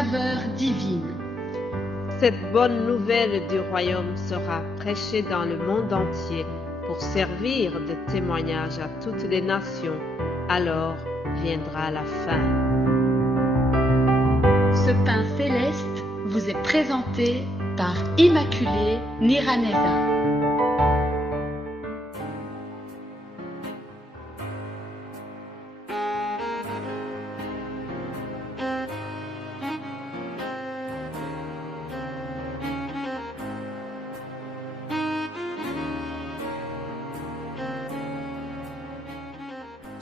saveur divine. Cette bonne nouvelle du royaume sera prêchée dans le monde entier pour servir de témoignage à toutes les nations. Alors viendra la fin. Ce pain céleste vous est présenté par Immaculée Niraneza.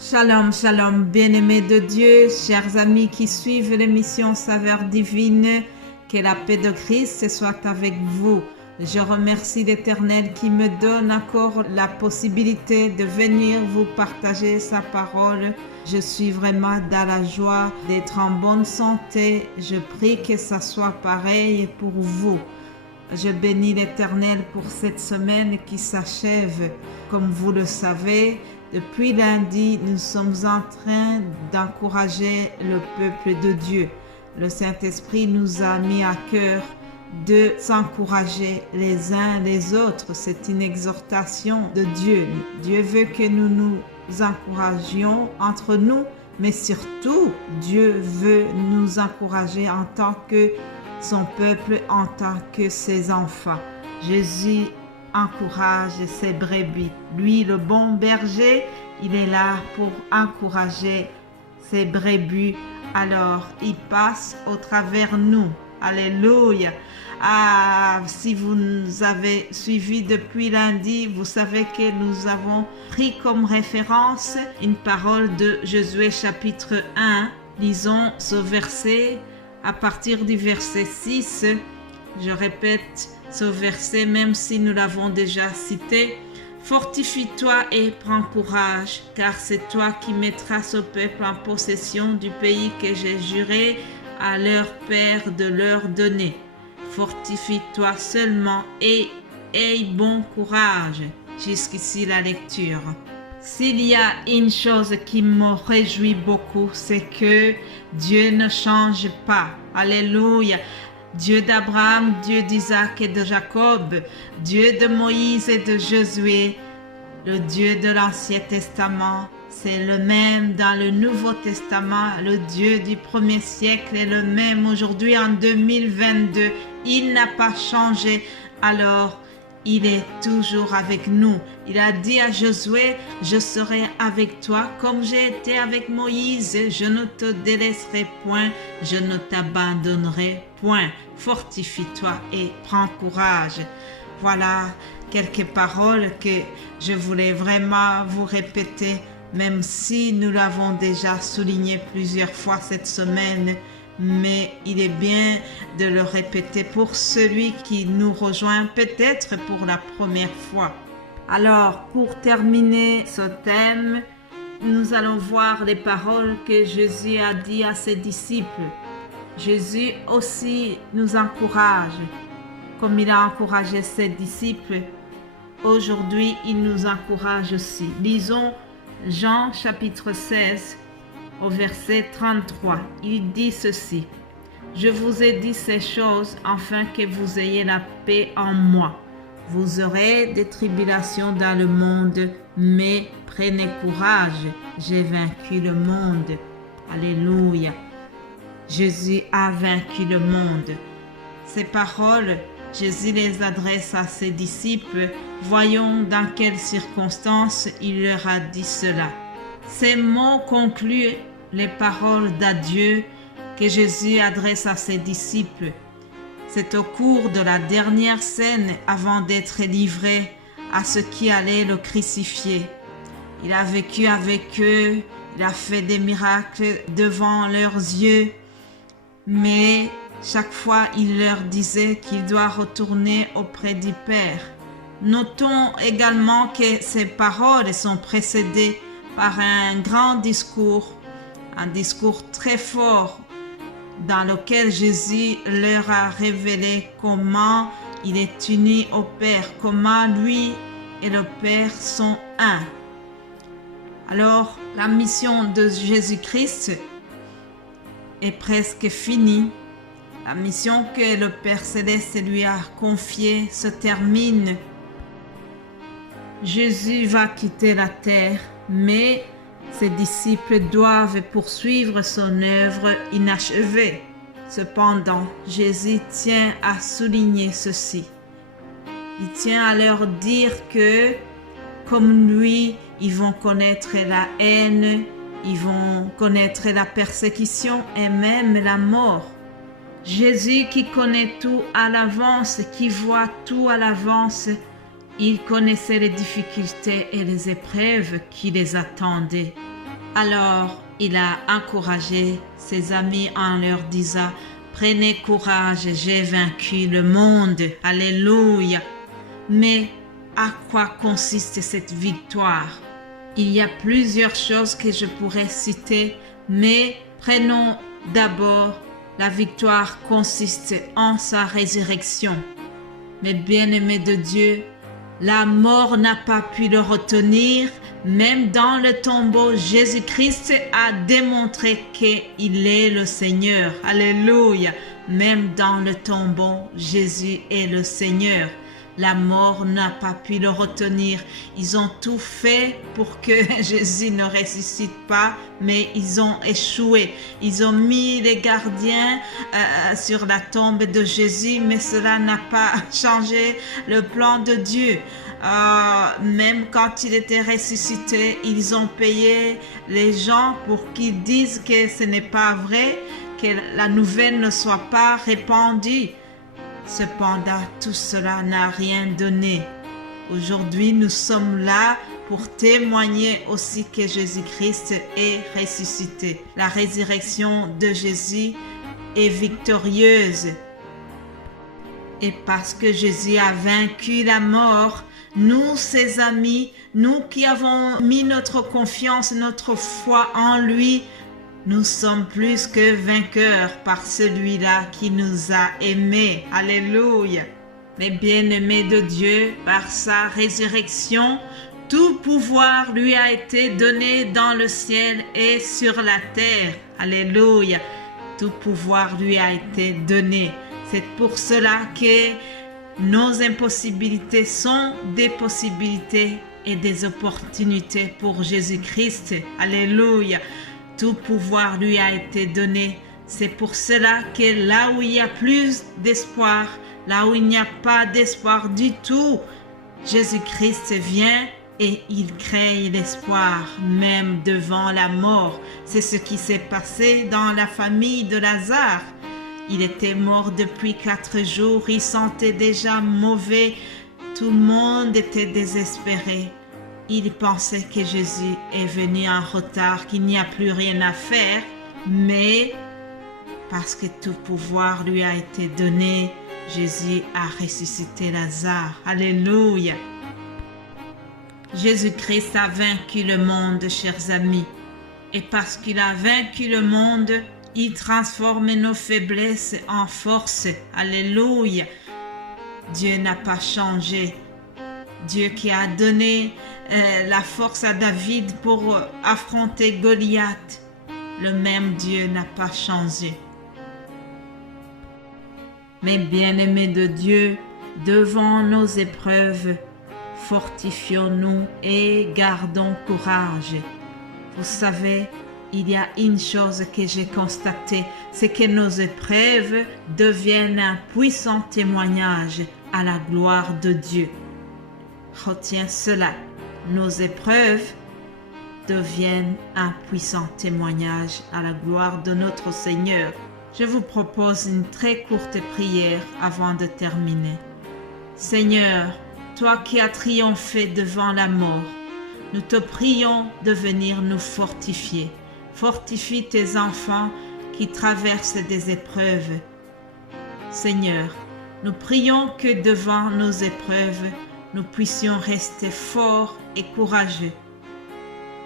Shalom, shalom, bien-aimés de Dieu, chers amis qui suivent l'émission Saveur Divine, que la paix de Christ soit avec vous. Je remercie l'Éternel qui me donne encore la possibilité de venir vous partager sa parole. Je suis vraiment dans la joie d'être en bonne santé. Je prie que ça soit pareil pour vous. Je bénis l'Éternel pour cette semaine qui s'achève. Comme vous le savez, depuis lundi, nous sommes en train d'encourager le peuple de Dieu. Le Saint-Esprit nous a mis à cœur de s'encourager les uns les autres. C'est une exhortation de Dieu. Dieu veut que nous nous encouragions entre nous, mais surtout, Dieu veut nous encourager en tant que son peuple, en tant que ses enfants. Jésus encourage ses brebis. Lui, le bon berger, il est là pour encourager ses brebis. Alors, il passe au travers nous. Alléluia. Si vous nous avez suivis depuis lundi, vous savez que nous avons pris comme référence une parole de Josué chapitre 1. Lisons ce verset à partir du verset 6. Je répète ce verset même si nous l'avons déjà cité. Fortifie-toi et prends courage, car c'est toi qui mettras ce peuple en possession du pays que j'ai juré à leur père de leur donner. Fortifie-toi seulement et aie bon courage. Jusqu'ici la lecture. S'il y a une chose qui me réjouit beaucoup, c'est que Dieu ne change pas. Alléluia. Dieu d'Abraham, Dieu d'Isaac et de Jacob, Dieu de Moïse et de Josué, le Dieu de l'Ancien Testament, c'est le même dans le Nouveau Testament. Le Dieu du premier siècle est le même aujourd'hui en 2022. Il n'a pas changé. Alors, il est toujours avec nous. Il a dit à Josué, je serai avec toi comme j'ai été avec Moïse. Je ne te délaisserai point, je ne t'abandonnerai point. Fortifie-toi et prends courage. Voilà quelques paroles que je voulais vraiment vous répéter, même si nous l'avons déjà souligné plusieurs fois cette semaine. Mais il est bien de le répéter pour celui qui nous rejoint peut-être pour la première fois. Alors, pour terminer ce thème, nous allons voir les paroles que Jésus a dit à ses disciples. Jésus aussi nous encourage, comme il a encouragé ses disciples. Aujourd'hui, il nous encourage aussi. Lisons Jean chapitre 16. Au verset 33, il dit ceci. Je vous ai dit ces choses afin que vous ayez la paix en moi. Vous aurez des tribulations dans le monde, mais prenez courage, j'ai vaincu le monde. Alléluia. Jésus a vaincu le monde. Ces paroles, Jésus les adresse à ses disciples. Voyons dans quelles circonstances il leur a dit cela. Ces mots concluent les paroles d'adieu que Jésus adresse à ses disciples. C'est au cours de la dernière scène avant d'être livré à ceux qui allaient le crucifier. Il a vécu avec eux, il a fait des miracles devant leurs yeux, mais chaque fois il leur disait qu'il doit retourner auprès du Père. Notons également que ces paroles sont précédées par un grand discours, un discours très fort dans lequel Jésus leur a révélé comment il est uni au Père, comment lui et le Père sont un. Alors, la mission de Jésus-Christ est presque finie. La mission que le Père Céleste lui a confiée se termine. Jésus va quitter la terre, mais ses disciples doivent poursuivre son œuvre inachevée. Cependant, Jésus tient à souligner ceci. Il tient à leur dire que, comme lui, ils vont connaître la haine, ils vont connaître la persécution et même la mort. Jésus qui connaît tout à l'avance, qui voit tout à l'avance, il connaissait les difficultés et les épreuves qui les attendaient. Alors, il a encouragé ses amis en leur disant « Prenez courage, j'ai vaincu le monde. Alléluia !» Mais à quoi consiste cette victoire? Il y a plusieurs choses que je pourrais citer, mais prenons d'abord la victoire consiste en sa résurrection. Mes bien-aimés de Dieu, la mort n'a pas pu le retenir. Même dans le tombeau, Jésus-Christ a démontré qu'il est le Seigneur. Alléluia! Même dans le tombeau, Jésus est le Seigneur. La mort n'a pas pu le retenir. Ils ont tout fait pour que Jésus ne ressuscite pas, mais ils ont échoué. Ils ont mis les gardiens sur la tombe de Jésus, mais cela n'a pas changé le plan de Dieu. Même quand il était ressuscité, ils ont payé les gens pour qu'ils disent que ce n'est pas vrai, que la nouvelle ne soit pas répandue. Cependant, tout cela n'a rien donné. Aujourd'hui, nous sommes là pour témoigner aussi que Jésus-Christ est ressuscité. La résurrection de Jésus est victorieuse. Et parce que Jésus a vaincu la mort, nous, ses amis, nous qui avons mis notre confiance, notre foi en lui, nous sommes plus que vainqueurs par celui-là qui nous a aimés. Alléluia. Mais bien-aimés de Dieu, par sa résurrection, tout pouvoir lui a été donné dans le ciel et sur la terre. Alléluia. Tout pouvoir lui a été donné. C'est pour cela que nos impossibilités sont des possibilités et des opportunités pour Jésus-Christ. Alléluia. Tout pouvoir lui a été donné. C'est pour cela que là où il y a plus d'espoir, là où il n'y a pas d'espoir du tout, Jésus-Christ vient et il crée l'espoir, même devant la mort. C'est ce qui s'est passé dans la famille de Lazare. Il était mort depuis 4 jours, il sentait déjà mauvais, tout le monde était désespéré. Il pensait que Jésus est venu en retard, qu'il n'y a plus rien à faire, mais parce que tout pouvoir lui a été donné, Jésus a ressuscité Lazare. Alléluia! Jésus-Christ a vaincu le monde, chers amis. Et parce qu'il a vaincu le monde, il transforme nos faiblesses en force. Alléluia! Dieu n'a pas changé. Dieu qui a donné la force à David pour affronter Goliath, le même Dieu n'a pas changé. Mais bien-aimés de Dieu, devant nos épreuves, fortifions-nous et gardons courage. Vous savez, il y a une chose que j'ai constatée, c'est que nos épreuves deviennent un puissant témoignage à la gloire de Dieu. Retiens cela, nos épreuves deviennent un puissant témoignage à la gloire de notre Seigneur. Je vous propose une très courte prière avant de terminer. Seigneur, toi qui as triomphé devant la mort, nous te prions de venir nous fortifier. Fortifie tes enfants qui traversent des épreuves. Seigneur, nous prions que devant nos épreuves, nous puissions rester forts et courageux,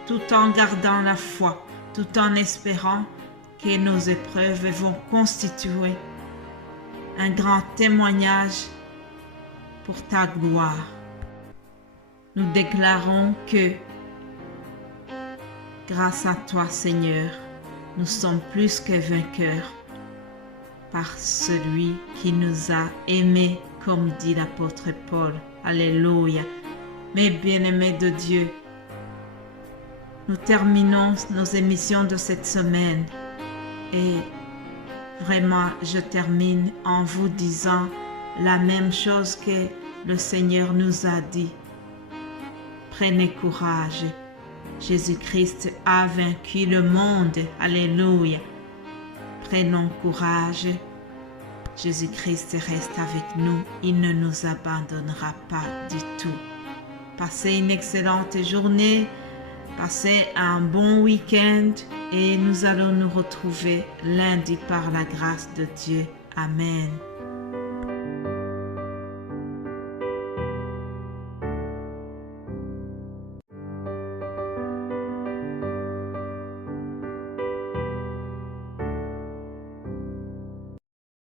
tout en gardant la foi, tout en espérant que nos épreuves vont constituer un grand témoignage pour ta gloire. Nous déclarons que, grâce à toi, Seigneur, nous sommes plus que vainqueurs. par celui qui nous a aimés, comme dit l'apôtre Paul. Alléluia. Mes bien-aimés de Dieu, nous terminons nos émissions de cette semaine et vraiment je termine en vous disant la même chose que le Seigneur nous a dit. Prenez courage. Jésus-Christ a vaincu le monde. Alléluia. Prenons courage. Jésus-Christ reste avec nous. Il ne nous abandonnera pas du tout. Passez une excellente journée. Passez un bon week-end. Et nous allons nous retrouver lundi par la grâce de Dieu. Amen.